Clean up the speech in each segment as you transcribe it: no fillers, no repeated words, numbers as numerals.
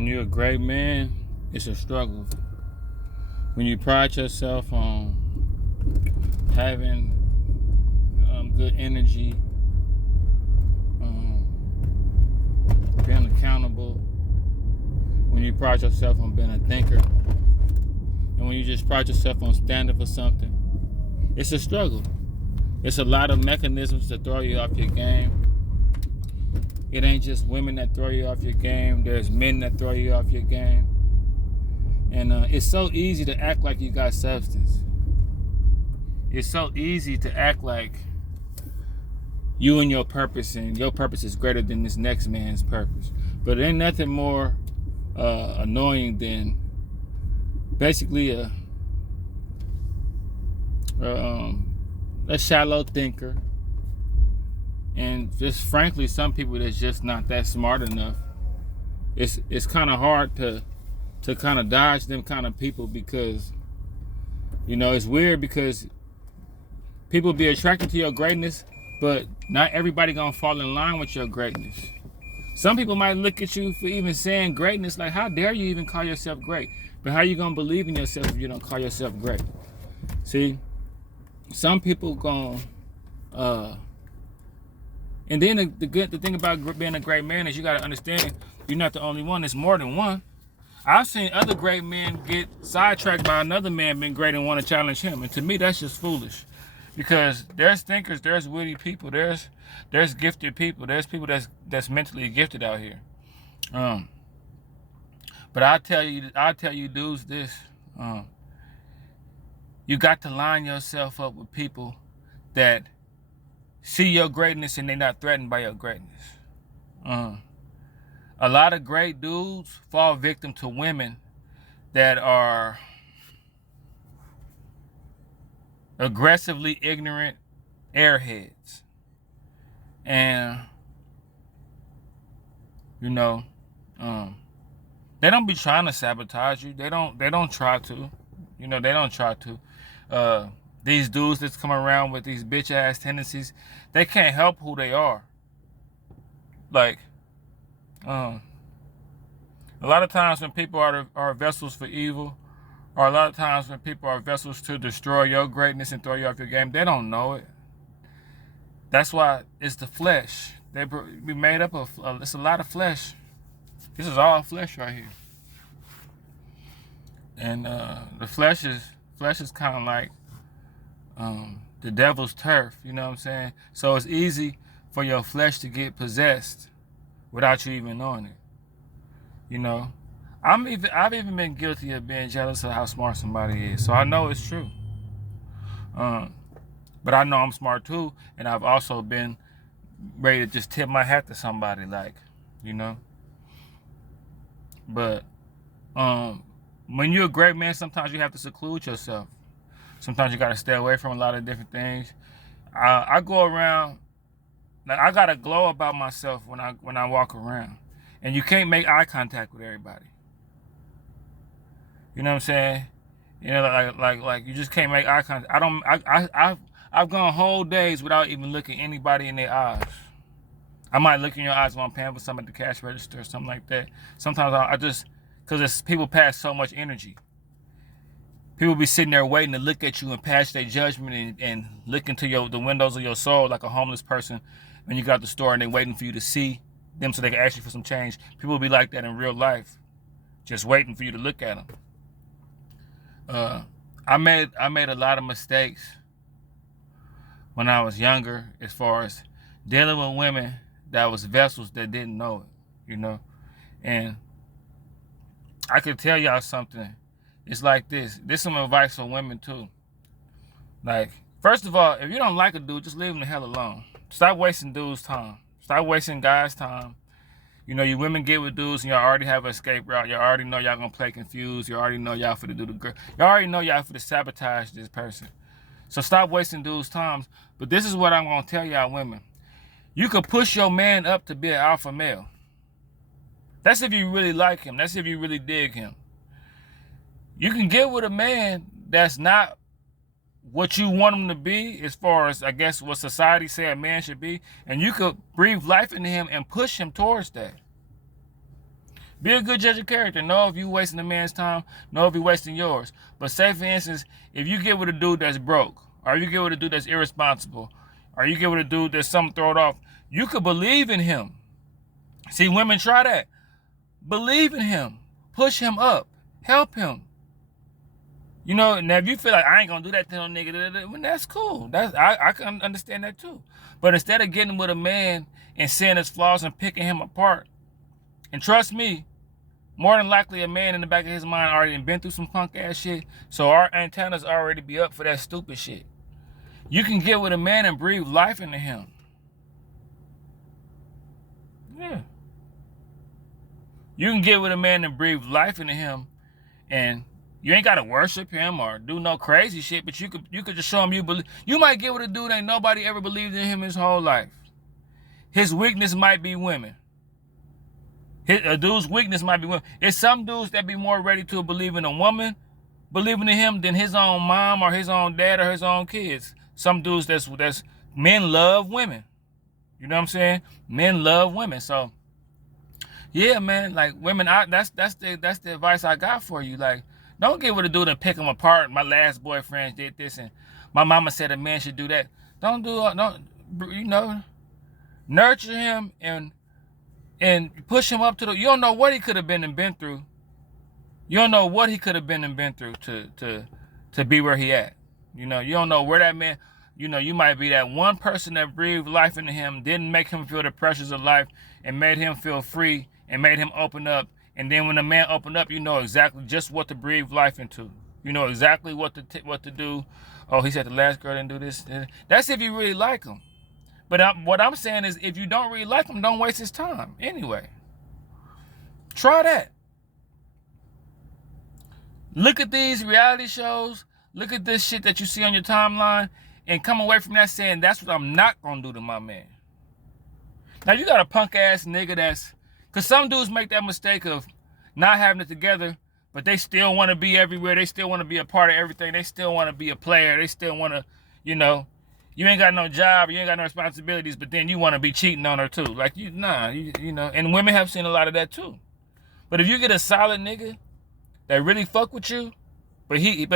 When you're a great man, it's a struggle. When you pride yourself on having good energy, being accountable, when you pride yourself on being a thinker, and when you just pride yourself on standing for something, it's a struggle. It's a lot of mechanisms to throw you off your game. It ain't just women that throw you off your game. There's men that throw you off your game. And it's so easy to act like you got substance. It's so easy to act like you and your purpose is greater than this next man's purpose. But it ain't nothing more annoying than basically a shallow thinker. And just frankly, some people that's just not that smart enough. It's kind of hard to kind of dodge them kind of people, because it's weird, because people be attracted to your greatness, but not everybody gonna fall in line with your greatness. Some people might look at you for even saying greatness, like, how dare you even call yourself great? But how you gonna believe in yourself if you don't call yourself great? See, some people gonna and then the thing about being a great man is you got to understand you're not the only one. There's more than one. I've seen other great men get sidetracked by another man being great and want to challenge him. And to me, that's just foolish. Because there's thinkers, there's witty people, there's gifted people, there's people that's mentally gifted out here. But I tell you dudes this. You got to line yourself up with people that see your greatness and they're not threatened by your greatness. A lot of great dudes fall victim to women that are aggressively ignorant airheads. And they don't be trying to sabotage you. They don't try to. They don't try to. These dudes that's come around with these bitch ass tendencies, they can't help who they are. Like, a lot of times when people are vessels for evil, or a lot of times when people are vessels to destroy your greatness and throw you off your game, they don't know it. That's why it's the flesh. They be made up of, it's a lot of flesh. This is all flesh right here. And the flesh is kind of like the devil's turf, you know what I'm saying? So it's easy for your flesh to get possessed without you even knowing it. I've even been guilty of being jealous of how smart somebody is, so I know it's true. But I know I'm smart too, and I've also been ready to just tip my hat to somebody, But when you're a great man, sometimes you have to seclude yourself. Sometimes you got to stay away from a lot of different things. I go around, like, I got a glow about myself when I walk around. And you can't make eye contact with everybody. You know what I'm saying? Like you just can't make eye contact. I've gone whole days without even looking anybody in their eyes. I might look in your eyes when I'm paying for something at the cash register or something like that. Sometimes I just, because people pass so much energy. People be sitting there waiting to look at you and pass their judgment and look into the windows of your soul like a homeless person when you got to the store and they waiting for you to see them so they can ask you for some change. People be like that in real life, just waiting for you to look at them. I made a lot of mistakes when I was younger as far as dealing with women that was vessels that didn't know it, And I could tell y'all something. It's like this. This is some advice for women too. Like, first of all, if you don't like a dude, just leave him the hell alone. Stop wasting dudes' time. Stop wasting guys' time. You women get with dudes and y'all already have an escape route. Y'all already know y'all gonna play confused. You already know y'all for to do the girl. Y'all already know y'all for to sabotage this person. So stop wasting dudes' time. But this is what I'm gonna tell y'all women. You could push your man up to be an alpha male. That's if you really like him. That's if you really dig him. You can get with a man that's not what you want him to be, as far as, I guess, what society say a man should be, and you could breathe life into him and push him towards that. Be a good judge of character. Know if you wasting a man's time. Know if you wasting yours. But say, for instance, if you get with a dude that's broke, or you get with a dude that's irresponsible, or you get with a dude that's something thrown off, you could believe in him. See, women try that. Believe in him. Push him up. Help him. You know, now if you feel like I ain't gonna do that to no nigga, well, that's cool. I can understand that too. But instead of getting with a man and seeing his flaws and picking him apart, and trust me, more than likely a man in the back of his mind already been through some punk ass shit, so our antennas already be up for that stupid shit. You can get with a man and breathe life into him. Yeah. You can get with a man and breathe life into him, and you ain't gotta worship him or do no crazy shit, but you could just show him you believe. You might get with a dude ain't nobody ever believed in him his whole life. His weakness might be women. A dude's weakness might be women. It's some dudes that be more ready to believe in a woman, believing in him, than his own mom or his own dad or his own kids. Some dudes that's men love women. You know what I'm saying? Men love women. So yeah, man, like women, that's the advice I got for you. Like, don't get with a dude and pick him apart. My last boyfriend did this, and my mama said a man should do that. Don't you know, nurture him and push him up to you don't know what he could have been and been through. You don't know what he could have been and been through to be where he at. You know, you don't know where that man, you know, you might be that one person that breathed life into him, didn't make him feel the pressures of life, and made him feel free and made him open up. And then when the man opened up, you know exactly just what to breathe life into. You know exactly what to do. Oh, he said the last girl didn't do this. That's if you really like him. But what I'm saying is, if you don't really like him, don't waste his time. Anyway, try that. Look at these reality shows. Look at this shit that you see on your timeline, and come away from that saying, that's what I'm not gonna do to my man. Now you got a punk ass nigga because some dudes make that mistake of not having it together, but they still want to be everywhere. They still want to be a part of everything. They still want to be a player. They still want to, you know, you ain't got no job, you ain't got no responsibilities, but then you want to be cheating on her too. Like, you know, and women have seen a lot of that too. But if you get a solid nigga that really fuck with you, but he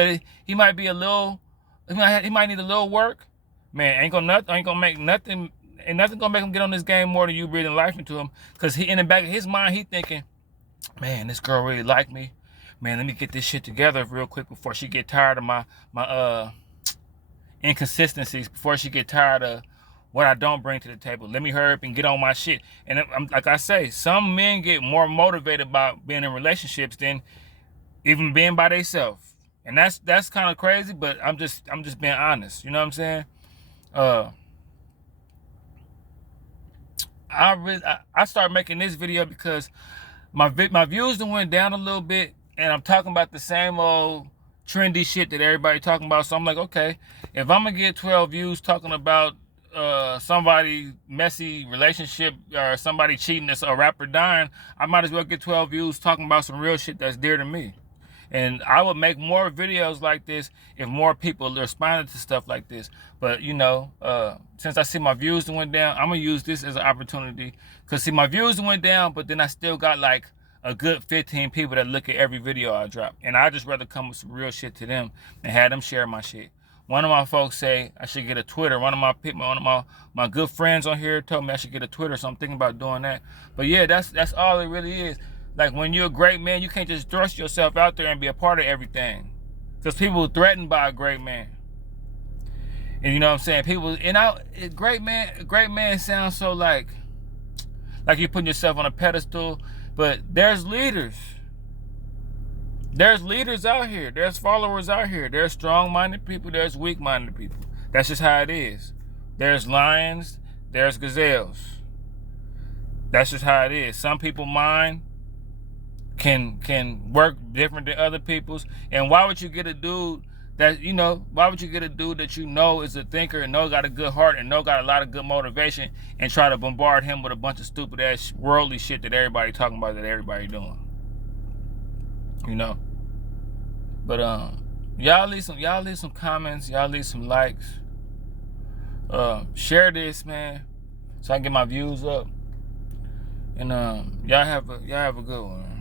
might be a little, he might need a little work, man, ain't gonna make nothing. And nothing gonna make him get on this game more than you breathing life into him. Cause he, in the back of his mind, he thinking, man, this girl really like me. Man, let me get this shit together real quick before she get tired of my inconsistencies, before she get tired of what I don't bring to the table. Let me hurry up and get on my shit. And like I say, some men get more motivated by being in relationships than even being by themselves. And that's kind of crazy, but I'm just being honest. You know what I'm saying? I started making this video because my views done went down a little bit, and I'm talking about the same old trendy shit that everybody talking about. So I'm like, okay, if I'm gonna get 12 views talking about somebody messy relationship or somebody cheating, that's a rapper dying, I might as well get 12 views talking about some real shit that's dear to me. And I would make more videos like this if more people responded to stuff like this. But, you know, since I see my views went down, I'm going to use this as an opportunity. Because, see, my views went down, but then I still got, like, a good 15 people that look at every video I drop. And I just rather come with some real shit to them and have them share my shit. One of my folks say I should get a Twitter. One of my good friends on here told me I should get a Twitter, so I'm thinking about doing that. But, yeah, that's all it really is. Like, when you're a great man, you can't just thrust yourself out there and be a part of everything. Because people are threatened by a great man. And you know what I'm saying? People, and a great man sounds so like you're putting yourself on a pedestal. But there's leaders. There's leaders out here. There's followers out here. There's strong-minded people. There's weak-minded people. That's just how it is. There's lions. There's gazelles. That's just how it is. Some people mind can work different than other people's. And why would you get a dude that, you know, is a thinker and got a good heart and got a lot of good motivation, and try to bombard him with a bunch of stupid ass worldly shit that everybody talking about, that everybody doing, you know? But y'all leave some comments, y'all leave some likes, share this, man, so I can get my views up, and y'all have a good one.